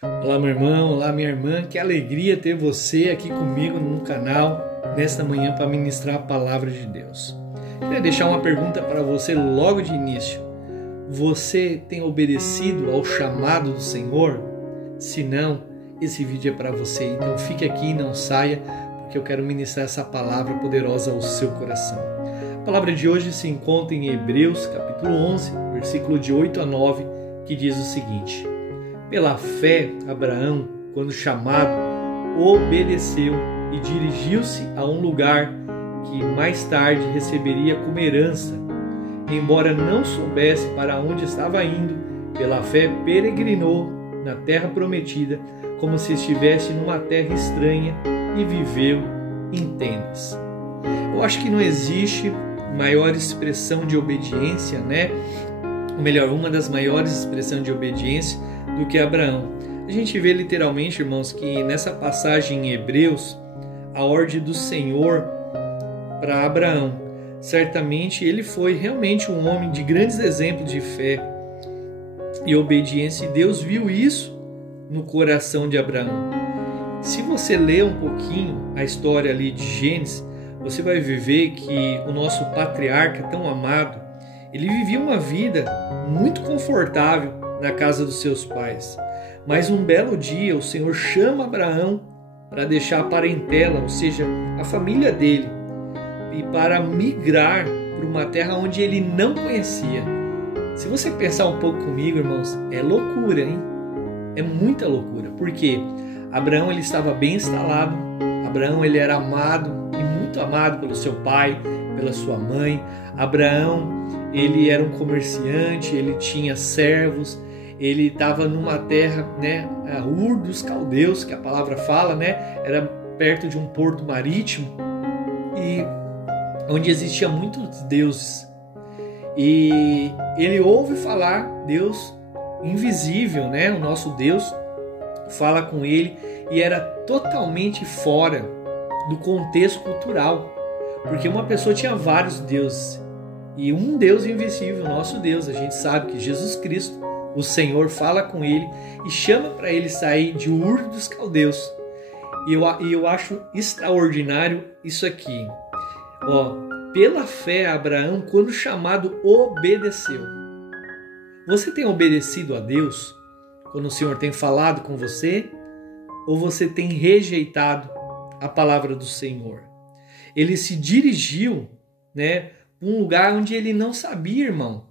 Olá, meu irmão, olá, minha irmã, que alegria ter você aqui comigo no canal nesta manhã para ministrar a palavra de Deus. Queria deixar uma pergunta para você logo de início. Você tem obedecido ao chamado do Senhor? Se não, esse vídeo é para você, então fique aqui e não saia, porque eu quero ministrar essa palavra poderosa ao seu coração. A palavra de hoje se encontra em Hebreus, capítulo 11, versículo de 8 a 9, que diz o seguinte: Pela fé, Abraão, quando chamado, obedeceu e dirigiu-se a um lugar que mais tarde receberia como herança. Embora não soubesse para onde estava indo, pela fé peregrinou na terra prometida, como se estivesse numa terra estranha, e viveu em tendas. Eu acho que não existe maior expressão de obediência, ou melhor, uma das maiores expressões de obediência do que Abraão. A gente vê literalmente, irmãos, que nessa passagem em Hebreus, a ordem do Senhor para Abraão, certamente ele foi realmente um homem de grandes exemplos de fé e obediência, e Deus viu isso no coração de Abraão. Se você ler um pouquinho a história ali de Gênesis, você vai ver que o nosso patriarca tão amado, ele vivia uma vida muito confortável na casa dos seus pais. Mas um belo dia o Senhor chama Abraão para deixar a parentela, ou seja, a família dele, e para migrar para uma terra onde ele não conhecia. Se você pensar um pouco comigo, irmãos, é loucura, hein? É muita loucura, porque Abraão ele estava bem instalado, Abraão ele era amado e muito amado pelo seu pai, pela sua mãe. Abraão ele era um comerciante, ele tinha servos, ele estava numa terra, a Ur dos Caldeus, que a palavra fala, era perto de um porto marítimo, e onde existia muitos deuses. E ele ouve falar, Deus invisível, o nosso Deus, fala com ele, e era totalmente fora do contexto cultural, porque uma pessoa tinha vários deuses, e um Deus invisível, nosso Deus, a gente sabe que Jesus Cristo, o Senhor, fala com ele e chama para ele sair de Ur dos Caldeus. E eu acho extraordinário isso aqui. Pela fé, Abraão, quando chamado, obedeceu. Você tem obedecido a Deus quando o Senhor tem falado com você? Ou você tem rejeitado a palavra do Senhor? Ele se dirigiu, para um lugar onde ele não sabia, irmão.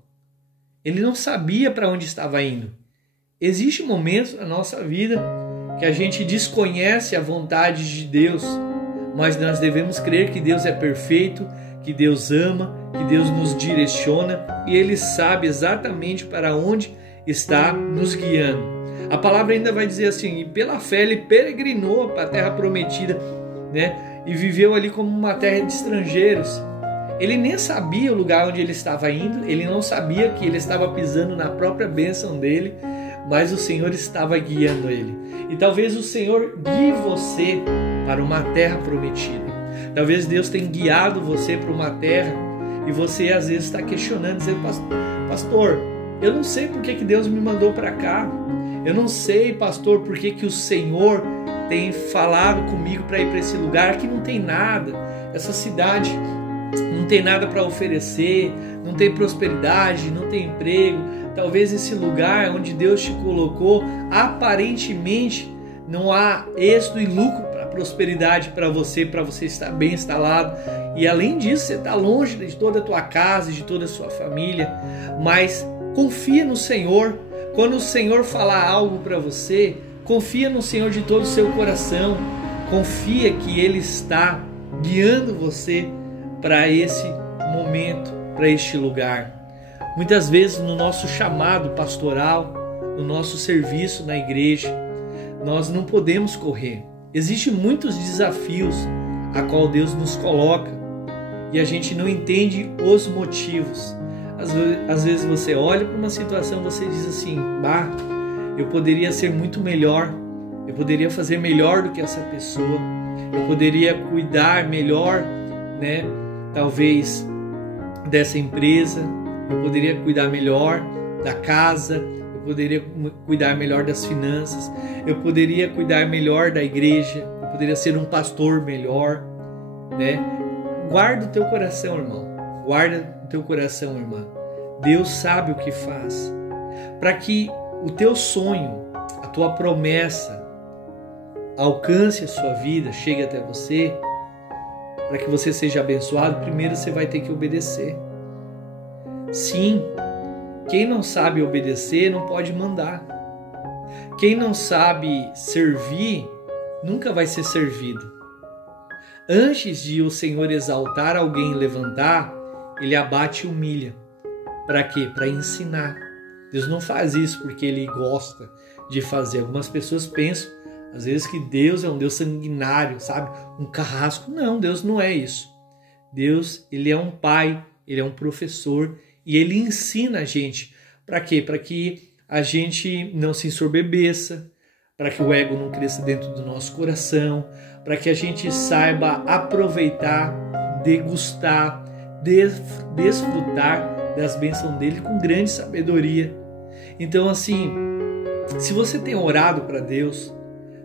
Ele não sabia para onde estava indo. Existem momentos na nossa vida que a gente desconhece a vontade de Deus, mas nós devemos crer que Deus é perfeito, que Deus ama, que Deus nos direciona e Ele sabe exatamente para onde está nos guiando. A palavra ainda vai dizer assim: e pela fé ele peregrinou para a terra prometida, e viveu ali como uma terra de estrangeiros. Ele nem sabia o lugar onde ele estava indo, ele não sabia que ele estava pisando na própria bênção dele, mas o Senhor estava guiando ele. E talvez o Senhor guie você para uma terra prometida. Talvez Deus tenha guiado você para uma terra e você às vezes está questionando, dizendo: pastor, eu não sei por que Deus me mandou para cá. Eu não sei, pastor, por que o Senhor tem falado comigo para ir para esse lugar. Aqui não tem nada, essa cidade não tem nada para oferecer, não tem prosperidade, não tem emprego. Talvez esse lugar onde Deus te colocou, aparentemente não há êxito e lucro para prosperidade para você estar bem instalado. E além disso, você está longe de toda a tua casa, de toda a sua família. Mas confia no Senhor. Quando o Senhor falar algo para você, confia no Senhor de todo o seu coração. Confia que Ele está guiando você para esse momento, para este lugar. Muitas vezes no nosso chamado pastoral, no nosso serviço na igreja, nós não podemos correr. Existem muitos desafios a qual Deus nos coloca e a gente não entende os motivos. Às vezes você olha para uma situação, você diz assim: eu poderia ser muito melhor, eu poderia fazer melhor do que essa pessoa, eu poderia cuidar melhor, talvez dessa empresa, eu poderia cuidar melhor da casa, eu poderia cuidar melhor das finanças, eu poderia cuidar melhor da igreja, eu poderia ser um pastor melhor, né? Guarda o teu coração, irmão. Guarda o teu coração, irmã. Deus sabe o que faz. Para que o teu sonho, a tua promessa, alcance a sua vida, chegue até você, para que você seja abençoado, primeiro você vai ter que obedecer. Sim, quem não sabe obedecer não pode mandar. Quem não sabe servir nunca vai ser servido. Antes de o Senhor exaltar alguém e levantar, Ele abate e humilha. Para quê? Para ensinar. Deus não faz isso porque Ele gosta de fazer. Algumas pessoas pensam, às vezes, que Deus é um Deus sanguinário, sabe? Um carrasco. Não, Deus não é isso. Deus, Ele é um pai, Ele é um professor e Ele ensina a gente. Para quê? Para que a gente não se ensorbebeça, para que o ego não cresça dentro do nosso coração, para que a gente saiba aproveitar, degustar, desfrutar das bênçãos dele com grande sabedoria. Então, assim, se você tem orado para Deus,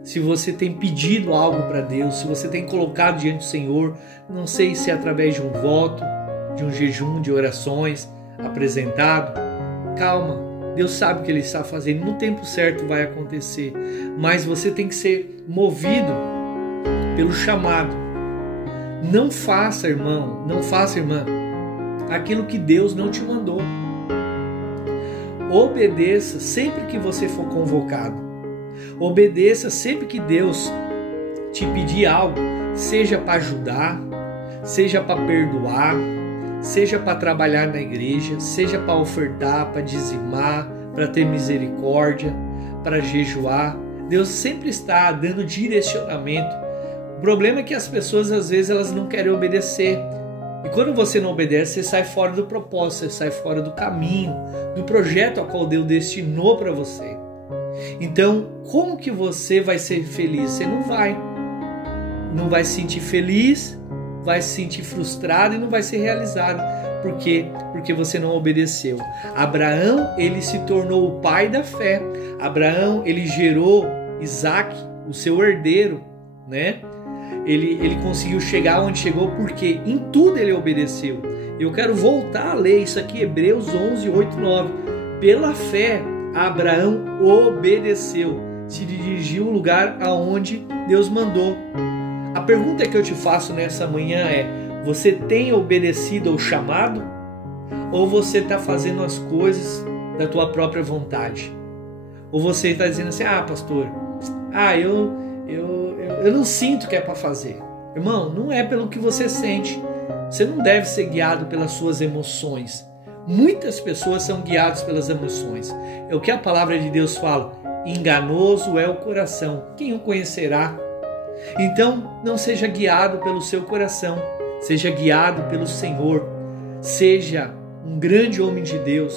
se você tem pedido algo para Deus, se você tem colocado diante do Senhor, não sei se é através de um voto, de um jejum, de orações apresentado, calma. Deus sabe o que Ele está fazendo, no tempo certo vai acontecer, mas você tem que ser movido pelo chamado. Não faça, irmão, não faça, irmã, aquilo que Deus não te mandou. Obedeça sempre que você for convocado. Obedeça sempre que Deus te pedir algo, seja para ajudar, seja para perdoar, seja para trabalhar na igreja, seja para ofertar, para dizimar, para ter misericórdia, para jejuar. Deus sempre está dando direcionamento. O problema é que as pessoas, às vezes, elas não querem obedecer. E quando você não obedece, você sai fora do propósito, você sai fora do caminho, do projeto ao qual Deus destinou para você. Então, como que você vai ser feliz? Você não vai. Não vai se sentir feliz, vai se sentir frustrado e não vai ser realizado. Por quê? Porque você não obedeceu. Abraão, ele se tornou o pai da fé. Abraão, ele gerou Isaac, o seu herdeiro, né? Ele conseguiu chegar onde chegou porque em tudo ele obedeceu. Eu quero voltar a ler isso aqui, Hebreus 11, 8, 9. Pela fé, Abraão obedeceu, se dirigiu ao lugar aonde Deus mandou. A pergunta que eu te faço nessa manhã é: você tem obedecido ao chamado? Ou você está fazendo as coisas da tua própria vontade? Ou você está dizendo assim: ah, pastor, eu não sinto que é para fazer. Irmão, não é pelo que você sente. Você não deve ser guiado pelas suas emoções. Muitas pessoas são guiadas pelas emoções. É o que a palavra de Deus fala: enganoso é o coração, quem o conhecerá? Então, não seja guiado pelo seu coração, seja guiado pelo Senhor. Seja um grande homem de Deus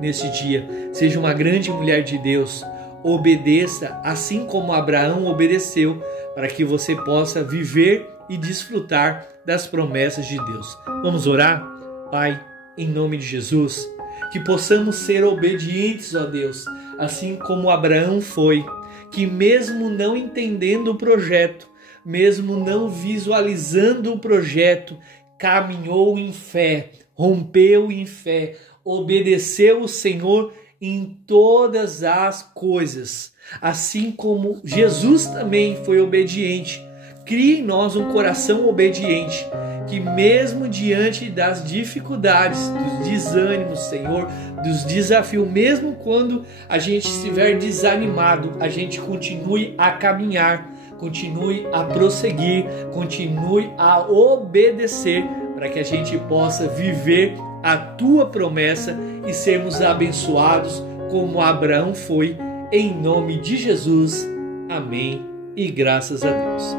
nesse dia, seja uma grande mulher de Deus. Obedeça assim como Abraão obedeceu, para que você possa viver e desfrutar das promessas de Deus. Vamos orar? Pai, em nome de Jesus, que possamos ser obedientes a Deus, assim como Abraão foi, que mesmo não entendendo o projeto, mesmo não visualizando o projeto, caminhou em fé, rompeu em fé, obedeceu o Senhor em todas as coisas, assim como Jesus também foi obediente. Crie em nós um coração obediente, que mesmo diante das dificuldades, dos desânimos, Senhor, dos desafios, mesmo quando a gente estiver desanimado, a gente continue a caminhar, continue a prosseguir, continue a obedecer, para que a gente possa viver a tua promessa e sermos abençoados como Abraão foi, em nome de Jesus. Amém e graças a Deus.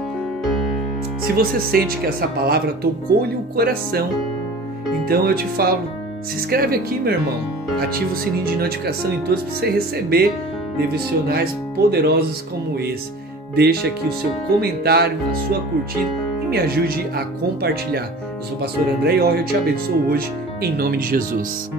Se você sente que essa palavra tocou-lhe o coração, então eu te falo, se inscreve aqui, meu irmão, ativa o sininho de notificação em todos para você receber devocionais poderosos como esse. Deixa aqui o seu comentário, a sua curtida e me ajude a compartilhar. Eu sou o pastor André e eu te abençoo hoje em nome de Jesus.